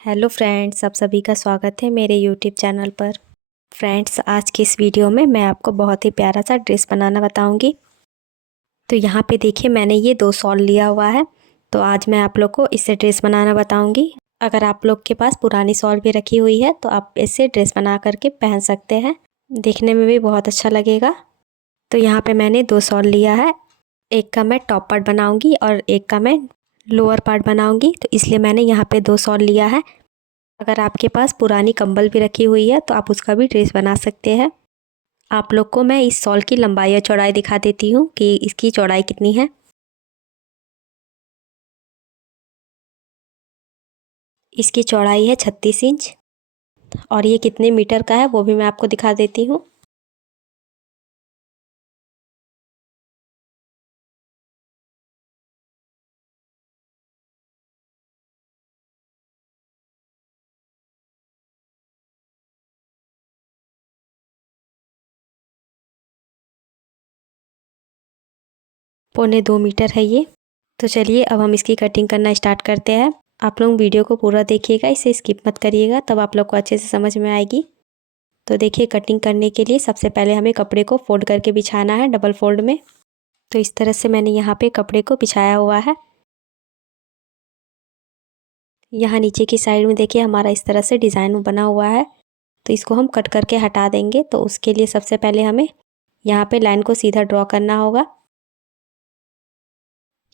Hello friends, आप सभी का स्वागत है मेरे यूट्यूब चैनल पर। फ्रेंड्स, आज की इस वीडियो में मैं आपको बहुत ही प्यारा सा ड्रेस बनाना बताऊंगी। तो यहाँ पे देखिए, मैंने ये 2 शॉल लिया हुआ है। तो आज मैं आप लोग को इससे ड्रेस बनाना बताऊंगी। अगर आप लोग के पास पुरानी शॉल भी रखी हुई है तो आप इससे ड्रेस बना करके पहन सकते हैं, देखने में भी बहुत अच्छा लगेगा। तो यहाँ पर मैंने 2 शॉल लिया है। एक का मैं टॉप पार्ट बनाऊँगी और एक का मैं लोअर पार्ट बनाऊँगी, तो इसलिए मैंने यहाँ पे 2 शॉल लिया है। अगर आपके पास पुरानी कंबल भी रखी हुई है तो आप उसका भी ड्रेस बना सकते हैं। आप लोग को मैं इस शॉल की लंबाई और चौड़ाई दिखा देती हूँ कि इसकी चौड़ाई कितनी है। इसकी चौड़ाई है 36 इंच और ये कितने मीटर का है वो भी मैं आपको दिखा देती हूँ। पौने 2 मीटर है ये। तो चलिए अब हम इसकी कटिंग करना स्टार्ट करते हैं। आप लोग वीडियो को पूरा देखिएगा, इसे स्किप मत करिएगा, तब आप लोग को अच्छे से समझ में आएगी। तो देखिए, कटिंग करने के लिए सबसे पहले हमें कपड़े को फोल्ड करके बिछाना है डबल फोल्ड में। तो इस तरह से मैंने यहाँ पे कपड़े को बिछाया हुआ है। यहाँ नीचे की साइड में देखिए हमारा इस तरह से डिज़ाइन बना हुआ है। तो इसको हम कट करके हटा देंगे। तो उसके लिए सबसे पहले हमें यहाँ पे लाइन को सीधा ड्रॉ करना होगा।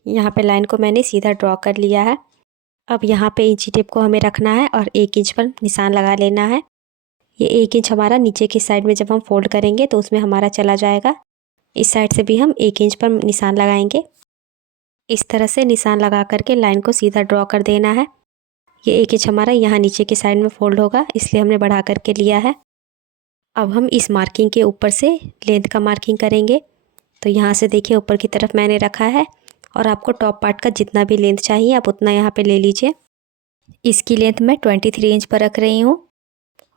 यहाँ पे लाइन को मैंने सीधा ड्रॉ कर लिया है। अब यहाँ पे इंची टेप को हमें रखना है और 1 इंच पर निशान लगा लेना है। ये 1 इंच हमारा नीचे की साइड में जब हम फोल्ड करेंगे तो उसमें हमारा चला जाएगा। इस साइड से भी हम 1 इंच पर निशान लगाएंगे। इस तरह से निशान लगा करके लाइन को सीधा ड्रॉ कर देना है। ये 1 इंच हमारा यहाँ नीचे की साइड में फोल्ड होगा, इसलिए हमने बढ़ा करके लिया है। अब हम इस मार्किंग के ऊपर से लेंथ का मार्किंग करेंगे। तो यहाँ से देखिए ऊपर की तरफ मैंने रखा है और आपको टॉप पार्ट का जितना भी लेंथ चाहिए आप उतना यहाँ पे ले लीजिए। इसकी लेंथ मैं 23 इंच पर रख रही हूँ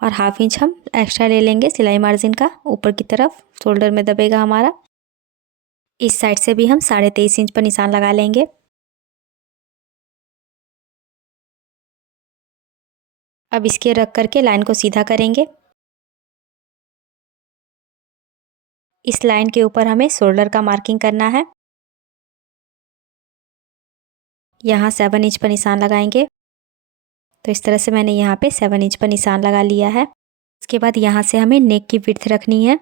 और हाफ इंच हम एक्स्ट्रा ले लेंगे सिलाई मार्जिन का, ऊपर की तरफ शोल्डर में दबेगा हमारा। इस साइड से भी हम 23.5 इंच पर निशान लगा लेंगे। अब इसके रख करके लाइन को सीधा करेंगे। इस लाइन के ऊपर हमें शोल्डर का मार्किंग करना है। यहाँ 7 इंच पर निशान लगाएंगे। तो इस तरह से मैंने यहाँ पे 7 इंच पर निशान लगा लिया है। उसके बाद यहाँ से हमें नेक की विड्थ रखनी है।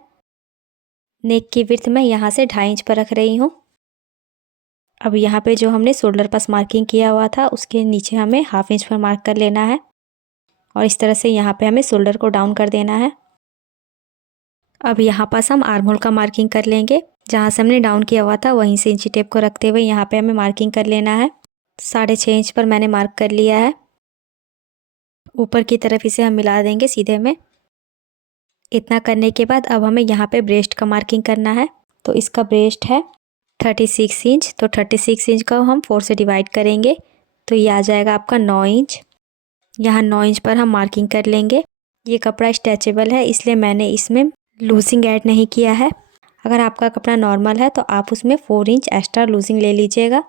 नेक की विड्थ मैं यहाँ से 2.5 इंच पर रख रही हूँ। अब यहाँ पे जो हमने शोल्डर पास मार्किंग किया हुआ था उसके नीचे हमें हाफ इंच पर मार्क कर लेना है और इस तरह से यहाँ पे हमें शोल्डर को डाउन कर देना है। अब यहाँ पास हम आर्म होल का मार्किंग कर लेंगे। जहाँ से हमने डाउन किया हुआ था वहीं से इंची टेप को रखते हुए यहाँ पे हमें मार्किंग कर लेना है। 6.5 इंच पर मैंने मार्क कर लिया है। ऊपर की तरफ इसे हम मिला देंगे सीधे में। इतना करने के बाद अब हमें यहाँ पे ब्रेस्ट का मार्किंग करना है। तो इसका ब्रेस्ट है 36 इंच। तो 36 इंच का हम 4 से डिवाइड करेंगे तो ये आ जाएगा आपका 9 इंच। यहाँ 9 इंच पर हम मार्किंग कर लेंगे। ये कपड़ा स्ट्रेचेबल है इसलिए मैंने इसमें लूजिंग ऐड नहीं किया है। अगर आपका कपड़ा नॉर्मल है तो आप उसमें 4 इंच एक्स्ट्रा लूजिंग ले लीजिएगा,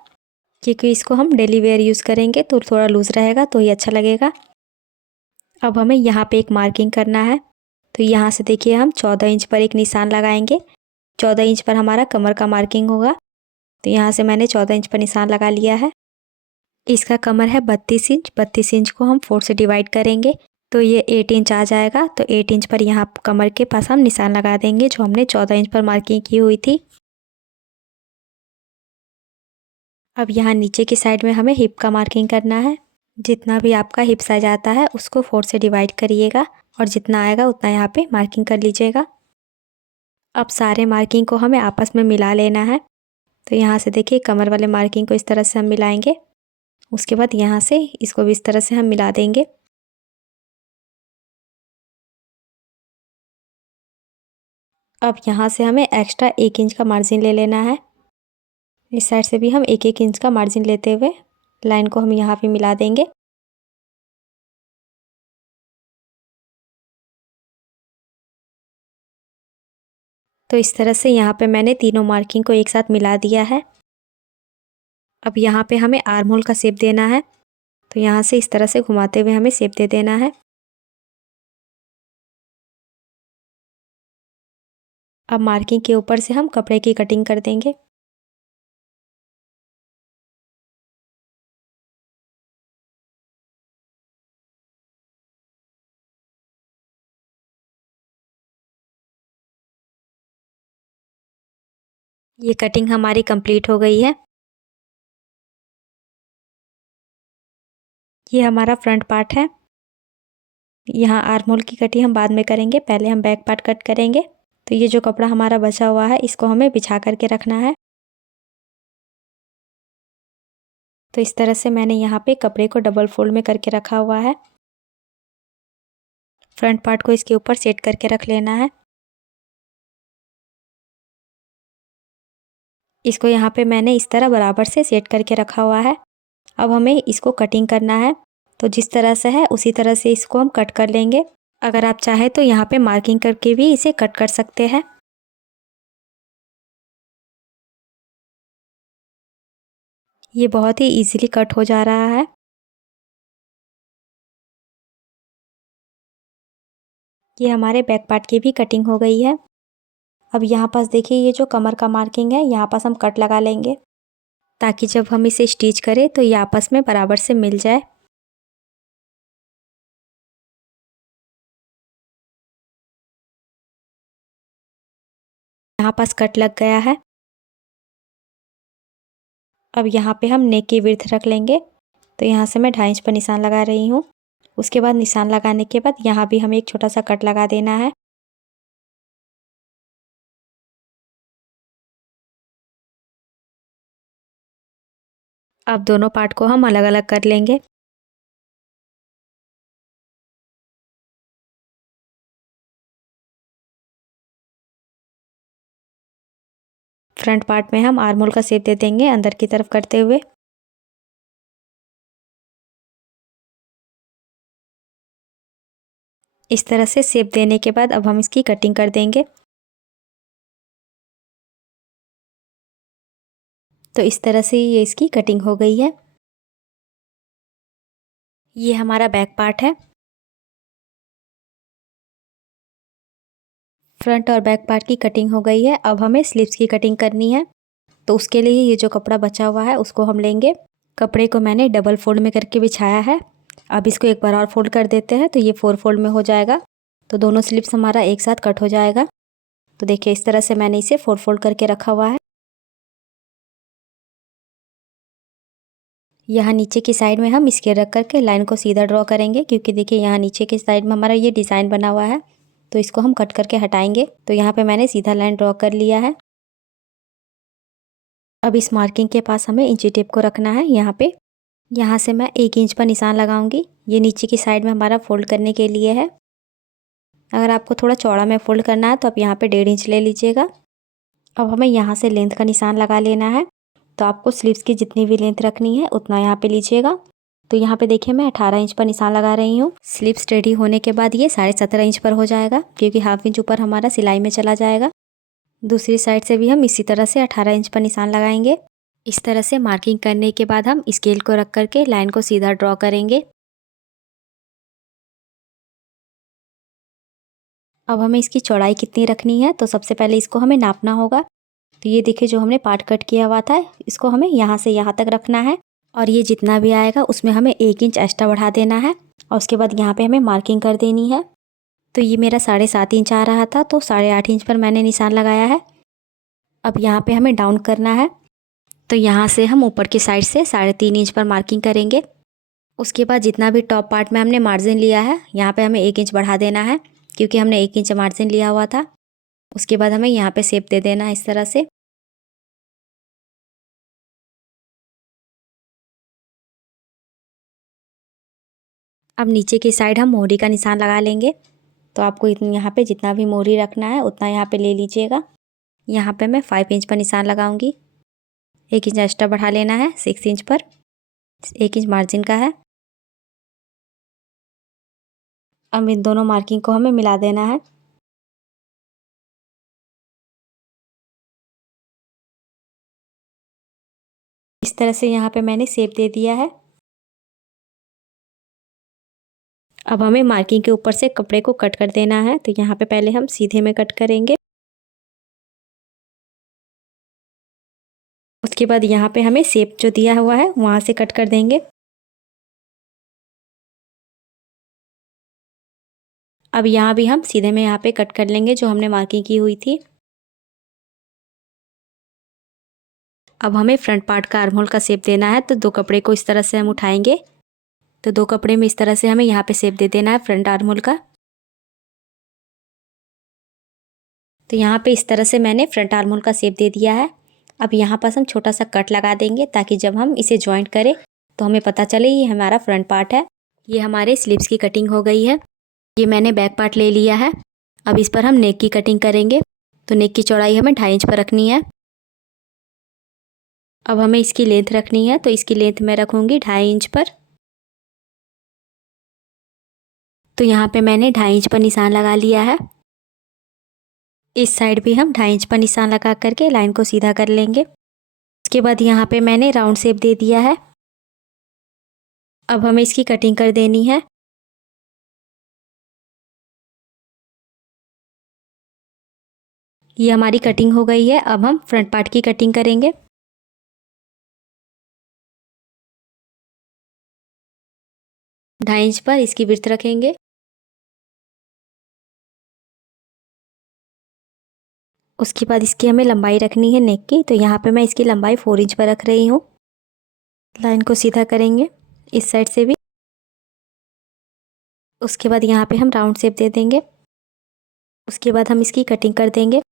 क्योंकि इसको हम डेली वेयर यूज़ करेंगे तो थोड़ा लूज़ रहेगा तो ये अच्छा लगेगा। अब हमें यहाँ पे एक मार्किंग करना है। तो यहाँ से देखिए हम 14 इंच पर एक निशान लगाएंगे। 14 इंच पर हमारा कमर का मार्किंग होगा। तो यहाँ से मैंने 14 इंच पर निशान लगा लिया है। इसका कमर है 32 इंच। 32 इंच को हम 4 से डिवाइड करेंगे तो ये 8 इंच आ जाएगा। तो 8 इंच पर यहाँ कमर के पास हम निशान लगा देंगे जो हमने 14 इंच पर मार्किंग की हुई थी। अब यहाँ नीचे की साइड में हमें हिप का मार्किंग करना है। जितना भी आपका हिप साइज आता है उसको 4 से डिवाइड करिएगा और जितना आएगा उतना यहाँ पे मार्किंग कर लीजिएगा। अब सारे मार्किंग को हमें आपस में मिला लेना है। तो यहाँ से देखिए कमर वाले मार्किंग को इस तरह से हम मिलाएंगे। उसके बाद यहाँ से इसको भी इस तरह से हम मिला देंगे। अब यहाँ से हमें एक्स्ट्रा 1 इंच का मार्जिन ले लेना है। इस साइड से भी हम 1-1 इंच का मार्जिन लेते हुए लाइन को हम यहाँ पे मिला देंगे। तो इस तरह से यहाँ पे मैंने तीनों मार्किंग को एक साथ मिला दिया है। अब यहाँ पे हमें आर्म होल का शेप देना है। तो यहाँ से इस तरह से घुमाते हुए हमें शेप दे देना है। अब मार्किंग के ऊपर से हम कपड़े की कटिंग कर देंगे। ये कटिंग हमारी कंप्लीट हो गई है। ये हमारा फ्रंट पार्ट है। यहाँ आर्म होल की कटिंग हम बाद में करेंगे, पहले हम बैक पार्ट कट करेंगे। तो ये जो कपड़ा हमारा बचा हुआ है इसको हमें बिछा करके रखना है। तो इस तरह से मैंने यहाँ पे कपड़े को डबल फोल्ड में करके रखा हुआ है। फ्रंट पार्ट को इसके ऊपर सेट करके रख लेना है। इसको यहाँ पे मैंने इस तरह बराबर से सेट करके रखा हुआ है। अब हमें इसको कटिंग करना है। तो जिस तरह से है उसी तरह से इसको हम कट कर लेंगे। अगर आप चाहे तो यहाँ पे मार्किंग करके भी इसे कट कर सकते हैं। ये बहुत ही इजीली कट हो जा रहा है। ये हमारे बैक पार्ट की भी कटिंग हो गई है। अब यहाँ पास देखिए ये जो कमर का मार्किंग है यहाँ पास हम कट लगा लेंगे, ताकि जब हम इसे स्टिच करें तो ये आपस में बराबर से मिल जाए। यहाँ पास कट लग गया है। अब यहाँ पे हम नेक की विड्थ रख लेंगे। तो यहाँ से मैं 2.5 इंच पर निशान लगा रही हूँ। उसके बाद निशान लगाने के बाद यहाँ भी हमें एक छोटा सा कट लगा देना है। अब दोनों पार्ट को हम अलग अलग कर लेंगे। फ्रंट पार्ट में हम आर्म होल का शेप दे देंगे अंदर की तरफ करते हुए। इस तरह से शेप देने के बाद अब हम इसकी कटिंग कर देंगे। तो इस तरह से ये इसकी कटिंग हो गई है। ये हमारा बैक पार्ट है। फ्रंट और बैक पार्ट की कटिंग हो गई है। अब हमें स्लीव्स की कटिंग करनी है। तो उसके लिए ये जो कपड़ा बचा हुआ है उसको हम लेंगे। कपड़े को मैंने डबल फोल्ड में करके बिछाया है। अब इसको एक बार और फोल्ड कर देते हैं तो ये 4 फोल्ड में हो जाएगा। तो दोनों स्लीव्स हमारा एक साथ कट हो जाएगा। तो देखिए इस तरह से मैंने इसे 4 फोल्ड करके रखा हुआ है। यहाँ नीचे की साइड में हम स्केल रख करके लाइन को सीधा ड्रॉ करेंगे, क्योंकि देखिए यहाँ नीचे की साइड में हमारा ये डिज़ाइन बना हुआ है। तो इसको हम कट करके हटाएंगे। तो यहाँ पे मैंने सीधा लाइन ड्रॉ कर लिया है। अब इस मार्किंग के पास हमें इंची टेप को रखना है। यहाँ पे यहाँ से मैं 1 इंच पर निशान लगाऊंगी। ये नीचे की साइड में हमारा फोल्ड करने के लिए है। अगर आपको थोड़ा चौड़ा में फोल्ड करना है तो आप यहाँ पे 1.5 इंच ले लीजिएगा। अब हमें यहाँ से लेंथ का निशान लगा लेना है। तो आपको स्लीव्स की जितनी भी लेंथ रखनी है उतना यहाँ पे लीजिएगा। तो यहाँ पे देखिए मैं 18 इंच पर निशान लगा रही हूँ। स्लीव्स रेडी होने के बाद ये 17.5 इंच पर हो जाएगा, क्योंकि हाफ इंच ऊपर हमारा सिलाई में चला जाएगा। दूसरी साइड से भी हम इसी तरह से 18 इंच पर निशान लगाएंगे। इस तरह से मार्किंग करने के बाद हम स्केल को रख करके लाइन को सीधा ड्रॉ करेंगे। अब हमें इसकी चौड़ाई कितनी रखनी है, तो सबसे पहले इसको हमें नापना होगा। तो ये देखिए जो हमने पार्ट कट किया हुआ था इसको हमें यहाँ से यहाँ तक रखना है। और ये जितना भी आएगा उसमें हमें 1 इंच एक्स्ट्रा बढ़ा देना है। और उसके बाद यहाँ पे हमें मार्किंग कर देनी है। तो ये मेरा 7.5 इंच आ रहा था, तो 8.5 इंच पर मैंने निशान लगाया है। अब यहाँ पे हमें डाउन करना है। तो यहाँ से हम ऊपर की साइड से 3.5 इंच पर मार्किंग करेंगे। उसके बाद जितना भी टॉप पार्ट में हमने मार्जिन लिया है यहाँ पे हमें 1 इंच बढ़ा देना है, क्योंकि हमने 1 इंच मार्जिन लिया हुआ था। उसके बाद हमें यहाँ पे शेप दे देना है इस तरह से। अब नीचे की साइड हम मोहरी का निशान लगा लेंगे। तो आपको यहाँ पे जितना भी मोहरी रखना है उतना यहाँ पे ले लीजिएगा। यहाँ पे मैं 5 इंच पर निशान लगाऊंगी। 1 इंच एक्स्ट्रा बढ़ा लेना है 6 इंच पर। 1 इंच मार्जिन का है। अब इन दोनों मार्किंग को हमें मिला देना है। इस तरह से यहाँ पे मैंने शेप दे दिया है। अब हमें मार्किंग के ऊपर से कपड़े को कट कर देना है। तो यहाँ पे पहले हम सीधे में कट करेंगे, उसके बाद यहाँ पे हमें शेप जो दिया हुआ है वहाँ से कट कर देंगे। अब यहाँ भी हम सीधे में यहाँ पे कट कर लेंगे जो हमने मार्किंग की हुई थी। अब हमें फ्रंट पार्ट का आर्म होल का शेप देना है। तो दो कपड़े को इस तरह से हम उठाएंगे। तो दो कपड़े में इस तरह से हमें यहाँ पे शेप दे देना है फ्रंट आर्म होल का। तो यहाँ पे इस तरह से मैंने फ्रंट आर्म होल का शेप दे दिया है। अब यहाँ पर हम छोटा सा कट लगा देंगे ताकि जब हम इसे जॉइंट करें तो हमें पता चले ये हमारा फ्रंट पार्ट है। ये हमारे स्लीव्स की कटिंग हो गई है। ये मैंने बैक पार्ट ले लिया है। अब इस पर हम नेक की कटिंग करेंगे। तो नेक की चौड़ाई हमें 2.5 इंच पर रखनी है। अब हमें इसकी लेंथ रखनी है। तो इसकी लेंथ मैं रखूँगी 2.5 इंच पर। तो यहाँ पे मैंने 2.5 इंच पर निशान लगा लिया है। इस साइड भी हम 2.5 इंच पर निशान लगा करके लाइन को सीधा कर लेंगे। उसके बाद यहाँ पे मैंने राउंड शेप दे दिया है। अब हमें इसकी कटिंग कर देनी है। ये हमारी कटिंग हो गई है। अब हम फ्रंट पार्ट की कटिंग करेंगे। ढाई इंच पर इसकी विड्थ रखेंगे। उसके बाद इसकी हमें लंबाई रखनी है नेक की। तो यहाँ पे मैं इसकी लंबाई 4 इंच पर रख रही हूँ। लाइन को सीधा करेंगे इस साइड से भी। उसके बाद यहाँ पे हम राउंड शेप दे देंगे। उसके बाद हम इसकी कटिंग कर देंगे।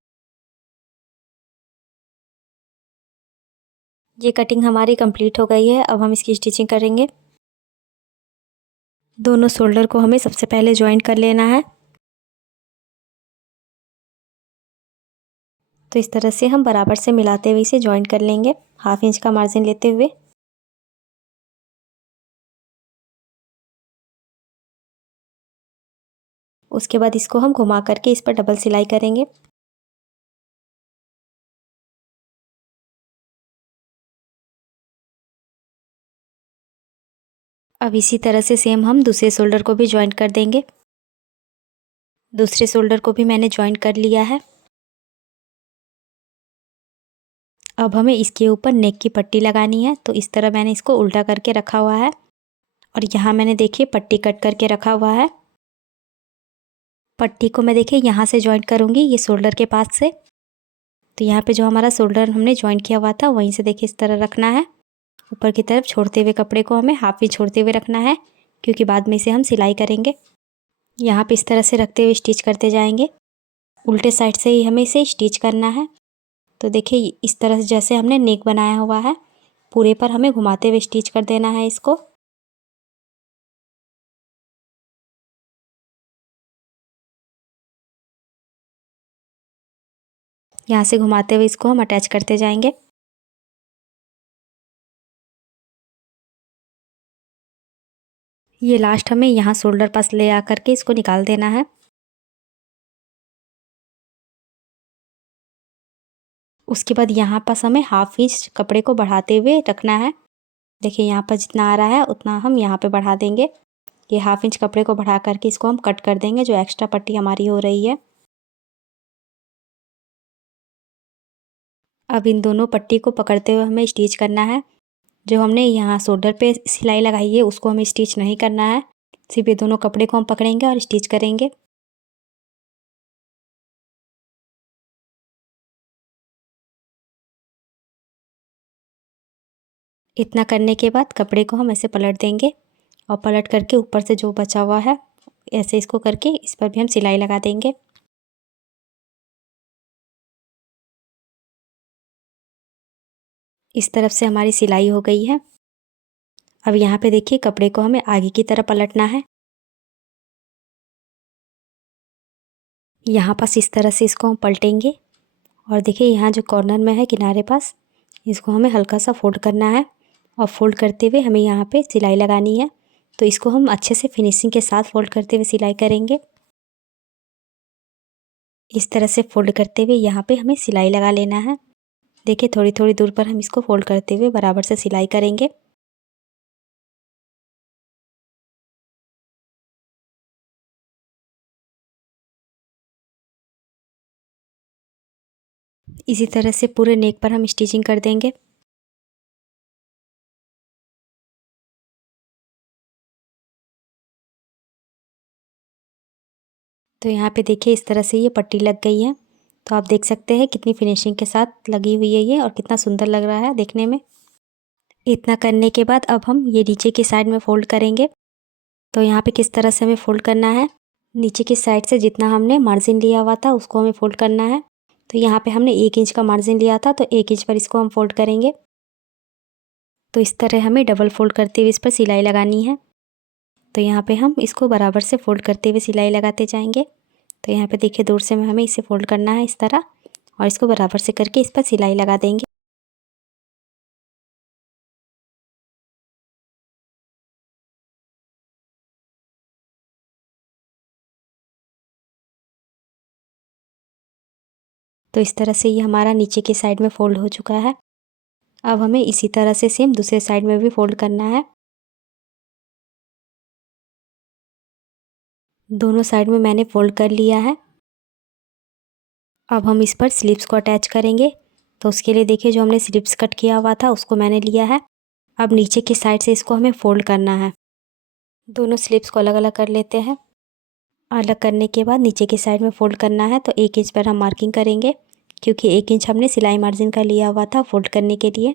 ये कटिंग हमारी कंप्लीट हो गई है। अब हम इसकी स्टिचिंग करेंगे। दोनों शोल्डर को हमें सबसे पहले ज्वाइंट कर लेना है। तो इस तरह से हम बराबर से मिलाते हुए इसे ज्वाइंट कर लेंगे 1/2 इंच का मार्जिन लेते हुए। उसके बाद इसको हम घुमा करके इस पर डबल सिलाई करेंगे। अब इसी तरह से सेम हम दूसरे शोल्डर को भी ज्वाइंट कर देंगे। दूसरे शोल्डर को भी मैंने ज्वाइंट कर लिया है। अब हमें इसके ऊपर नेक की पट्टी लगानी है। तो इस तरह मैंने इसको उल्टा करके रखा हुआ है और यहाँ मैंने देखिए पट्टी कट करके रखा हुआ है। पट्टी को मैं देखिए यहाँ से ज्वाइंट करूँगी ये शोल्डर के पास से। तो यहाँ पे जो हमारा शोल्डर हमने ज्वाइंट किया हुआ था वहीं से देखिए इस तरह रखना है। ऊपर की तरफ छोड़ते हुए कपड़े को हमें 1/2 इंच छोड़ते हुए रखना है क्योंकि बाद में इसे हम सिलाई करेंगे। यहाँ पे इस तरह से रखते हुए स्टिच करते जाएंगे। उल्टे साइड से ही हमें इसे स्टिच करना है। तो देखिए इस तरह से जैसे हमने नेक बनाया हुआ है पूरे पर हमें घुमाते हुए स्टिच कर देना है इसको। यहाँ से घुमाते हुए इसको हम अटैच करते जाएंगे। ये लास्ट हमें यहाँ शोल्डर पास ले आकर के इसको निकाल देना है। उसके बाद यहाँ पास हमें 1/2 इंच कपड़े को बढ़ाते हुए रखना है। देखिए यहाँ पर जितना आ रहा है उतना हम यहाँ पे बढ़ा देंगे। ये 1/2 इंच कपड़े को बढ़ा करके इसको हम कट कर देंगे जो एक्स्ट्रा पट्टी हमारी हो रही है। अब इन दोनों पट्टी को पकड़ते हुए हमें स्टिच करना है। जो हमने यहाँ शोल्डर पे सिलाई लगाई है उसको हमें स्टिच नहीं करना है। सिर्फ ये दोनों कपड़े को हम पकड़ेंगे और स्टिच करेंगे। इतना करने के बाद कपड़े को हम ऐसे पलट देंगे और पलट करके ऊपर से जो बचा हुआ है ऐसे इसको करके इस पर भी हम सिलाई लगा देंगे। इस तरफ से हमारी सिलाई हो गई है। अब यहाँ पे देखिए कपड़े को हमें आगे की तरफ पलटना है। यहाँ पास इस तरह से इसको हम पलटेंगे और देखिए यहाँ जो कॉर्नर में है किनारे पास इसको हमें हल्का सा फोल्ड करना है और फोल्ड करते हुए हमें यहाँ पे सिलाई लगानी है। तो इसको हम अच्छे से फिनिशिंग के साथ फोल्ड करते हुए सिलाई करेंगे। इस तरह से फोल्ड करते हुए यहाँ पे हमें सिलाई लगा लेना है। देखिए थोड़ी थोड़ी दूर पर हम इसको फोल्ड करते हुए बराबर से सिलाई करेंगे। इसी तरह से पूरे नेक पर हम स्टिचिंग कर देंगे। तो यहाँ पे देखिए इस तरह से ये पट्टी लग गई है। तो आप देख सकते हैं कितनी फिनिशिंग के साथ लगी हुई है ये और कितना सुंदर लग रहा है देखने में। इतना करने के बाद अब हम ये नीचे की साइड में फ़ोल्ड करेंगे। तो यहाँ पे किस तरह से हमें फ़ोल्ड करना है, नीचे की साइड से जितना हमने मार्जिन लिया हुआ था उसको हमें फ़ोल्ड करना है। तो यहाँ पे हमने 1 इंच का मार्जिन लिया था, तो 1 इंच पर इसको हम फ़ोल्ड करेंगे। तो इस तरह हमें डबल फ़ोल्ड करते हुए इस पर सिलाई लगानी है। तो यहाँ पे हम इसको बराबर से फ़ोल्ड करते हुए सिलाई लगाते जाएंगे। तो यहाँ पे देखिए दूर से हमें इसे फ़ोल्ड करना है इस तरह, और इसको बराबर से करके इस पर सिलाई लगा देंगे। तो इस तरह से ये हमारा नीचे की साइड में फ़ोल्ड हो चुका है। अब हमें इसी तरह से सेम दूसरे साइड में भी फ़ोल्ड करना है। दोनों साइड में मैंने फ़ोल्ड कर लिया है। अब हम इस पर स्लीव्स को अटैच करेंगे। तो उसके लिए देखिए जो हमने स्लीव्स कट किया हुआ था उसको मैंने लिया है। अब नीचे की साइड से इसको हमें फ़ोल्ड करना है। दोनों स्लीव्स को अलग अलग कर लेते हैं। अलग करने के बाद नीचे की साइड में फ़ोल्ड करना है। तो 1 इंच पर हम मार्किंग करेंगे, क्योंकि 1 इंच हमने सिलाई मार्जिन का लिया हुआ था फ़ोल्ड करने के लिए।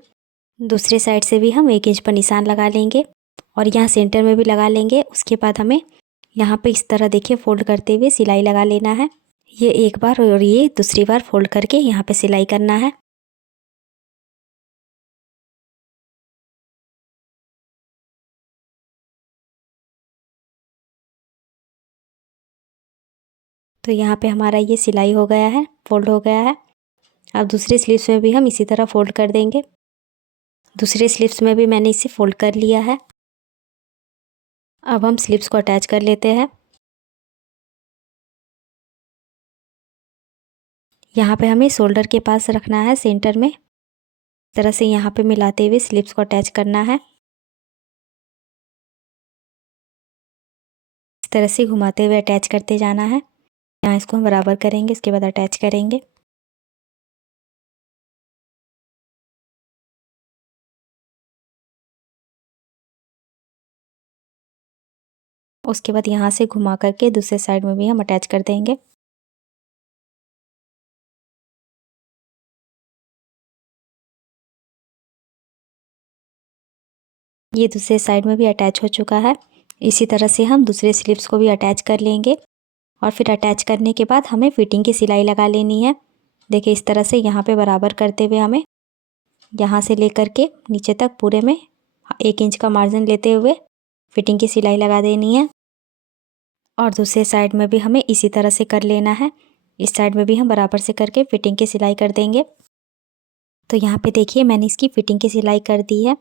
दूसरे साइड से भी हम 1 इंच पर निशान लगा लेंगे और यहाँ सेंटर में भी लगा लेंगे। उसके बाद हमें यहाँ पे इस तरह देखिए फ़ोल्ड करते हुए सिलाई लगा लेना है। ये एक बार और ये दूसरी बार फ़ोल्ड करके यहाँ पे सिलाई करना है। तो यहाँ पे हमारा ये सिलाई हो गया है, फ़ोल्ड हो गया है। अब दूसरे स्लीव्स में भी हम इसी तरह फ़ोल्ड कर देंगे। दूसरे स्लीव्स में भी मैंने इसे फ़ोल्ड कर लिया है। अब हम स्लीव्स को अटैच कर लेते हैं। यहाँ पे हमें शोल्डर के पास रखना है सेंटर में। इस तरह से यहाँ पे मिलाते हुए स्लीव्स को अटैच करना है। इस तरह से घुमाते हुए अटैच करते जाना है। यहाँ इसको हम बराबर करेंगे, इसके बाद अटैच करेंगे। उसके बाद यहाँ से घुमा करके दूसरे साइड में भी हम अटैच कर देंगे। ये दूसरे साइड में भी अटैच हो चुका है। इसी तरह से हम दूसरे स्लीव्स को भी अटैच कर लेंगे और फिर अटैच करने के बाद हमें फिटिंग की सिलाई लगा लेनी है। देखिए इस तरह से यहाँ पे बराबर करते हुए हमें यहाँ से लेकर के नीचे तक पूरे में 1 इंच का मार्जिन लेते हुए फिटिंग की सिलाई लगा देनी है। और दूसरे साइड में भी हमें इसी तरह से कर लेना है। इस साइड में भी हम बराबर से करके फिटिंग की सिलाई कर देंगे। तो यहाँ पे देखिए मैंने इसकी फिटिंग की सिलाई कर दी है।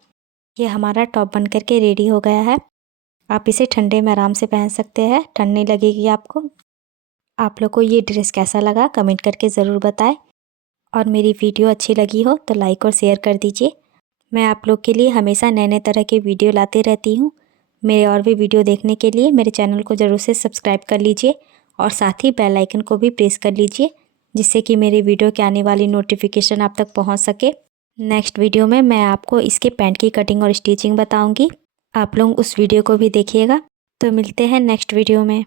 ये हमारा टॉप बन करके रेडी हो गया है। आप इसे ठंडे में आराम से पहन सकते हैं, ठंड नहीं लगेगी आपको। आप लोग को ये ड्रेस कैसा लगा कमेंट करके ज़रूर बताएं, और मेरी वीडियो अच्छी लगी हो तो लाइक और शेयर कर दीजिए। मैं आप लोग के लिए हमेशा नए नए तरह के वीडियो लाते रहती हूँ। मेरे और भी वीडियो देखने के लिए मेरे चैनल को ज़रूर से सब्सक्राइब कर लीजिए और साथ ही बेल आइकन को भी प्रेस कर लीजिए, जिससे कि मेरे वीडियो के आने वाली नोटिफिकेशन आप तक पहुँच सके। नेक्स्ट वीडियो में मैं आपको इसके पैंट की कटिंग और स्टिचिंग बताऊँगी। आप लोग उस वीडियो को भी देखिएगा। तो मिलते हैं नेक्स्ट वीडियो में।